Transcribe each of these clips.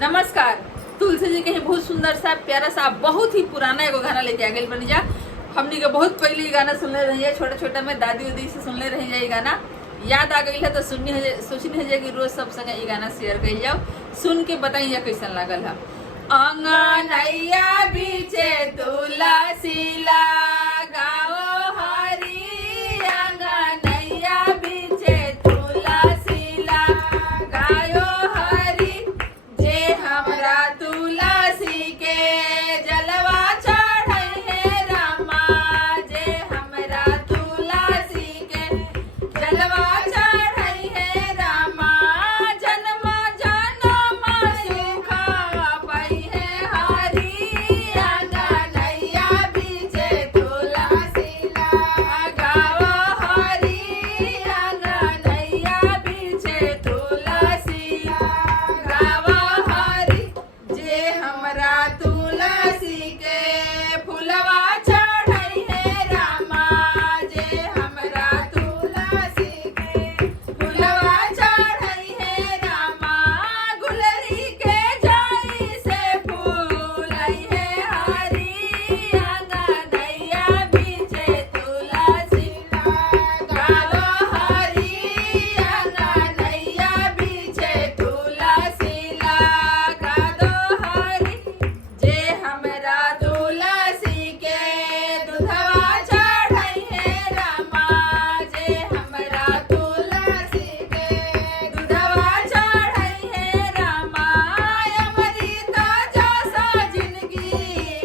नमस्कार। तुलसी जी के ही बहुत सुंदर सा प्यारा सा बहुत ही पुराना एगो गाना लेके आ गए बनी जा। हमनी के बहुत पहले गाना सुनले रही है, छोटे छोटे में दादी उदी से सुनले रही है। ये गाना याद आ गई है तो सोचनी है कि रोज सब संगे ये गाना शेयर कर जाओ, सुन के बताइए कैसन लागल है। अंगनैया बीचे तुलसी लगाओ हरी, अंगनैया बीचे तुलसी लगायो हरी, जे हमरा तुलसी के जलवा चढ़ई है रामा, जे हमरा तुलसी के जलवा चढ़ई है रामा, जन्म जन्म सुखा पाई है हरी, अंगनैया बीचे तुलसी लगाओ हरी, अंगनैया बीचे तुलसी लगाओ हरी, जे हमरा तुलसी के फुलवा चढ़ई है रामा, जे हमरा तुलसी के फुलवा चढ़ई है रामा, गुलरी के जाई से फूलई है हरी, अंगनैया बीचे तुलसी लगाओ हरी, अंगनैया बीचे तुलसी लगा दो हरी, जे हमरा तुलसी के दूधवा चढ़ई है रामा, जे हमरा तुलसी के दूधवा चढ़ई है रामा, अमृत जैसा जिंदगी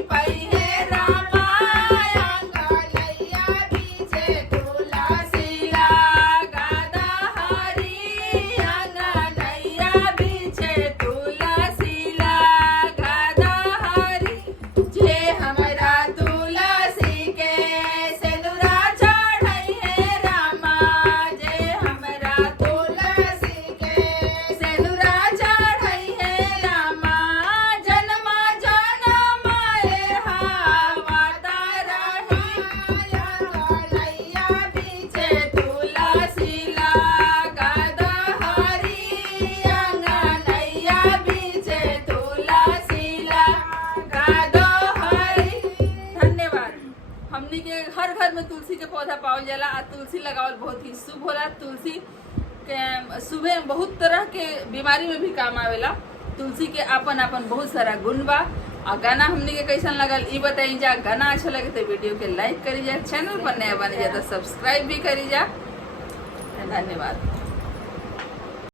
पाई है रामा, अंगनैया बीचे तुलसी लगा दो हरी, अंगनैया बीचे तुलसी लगा दो हरी, जे हमरा तुलसी के सिंदूरा चढ़ई है रामा, जे हमरा तुलसी के सिंदूरा चढ़ई है रामा, जन्म जन्म हावता रही, अंगनैया बीचे तुलसी लगा दो हरी, अंगनैया बीचे तुलसी लगा दो हरी। धन्यवाद। हमनी के हर घर में तुलसी के पौधा पावल जाला आ तुलसी लगावल बहुत ही शुभ होला। तुलसी के सुबह बहुत तरह के बीमारी में भी काम आवेला। तुलसी के आपन आपन बहुत सारा गुण बा। और गाना हमनी के कैसन लगल ई बताई जा। गाना अच्छा लगे तो वीडियो के लाइक करी जा, चैनल पर नया बने जा तो सब्सक्राइब भी करी जा। धन्यवाद।